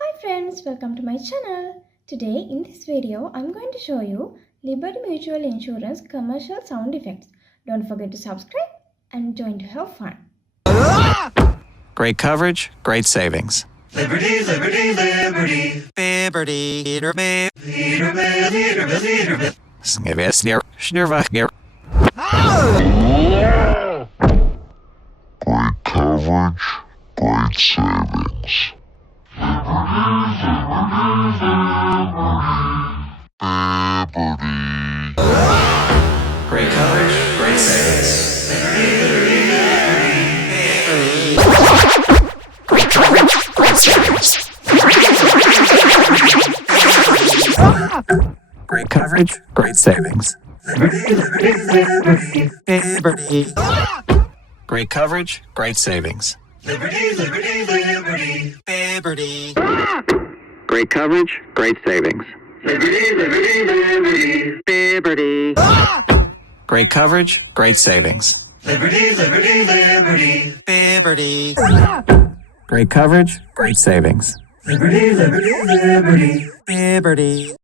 Hi friends, welcome to my channel. Today in this video, I'm going to show you Liberty Mutual Insurance commercial sound effects. Don't forget to subscribe and join to have fun. Great coverage, great savings. Liberty, Liberty, Liberty. Liberty, Liberty. Liberty. Great coverage, great savings. Great coverage, great savings. Great coverage, great savings. Great coverage, great savings. Liberty. Great coverage, great savings. Liberty, Liberty, Liberty. Liberty. Great coverage, great savings. Liberty, Liberty, Liberty. Liberty. Great coverage, great savings. Liberty, Liberty, Liberty. Liberty. Great coverage, great savings. Liberty, Liberty, Liberty. Liberty.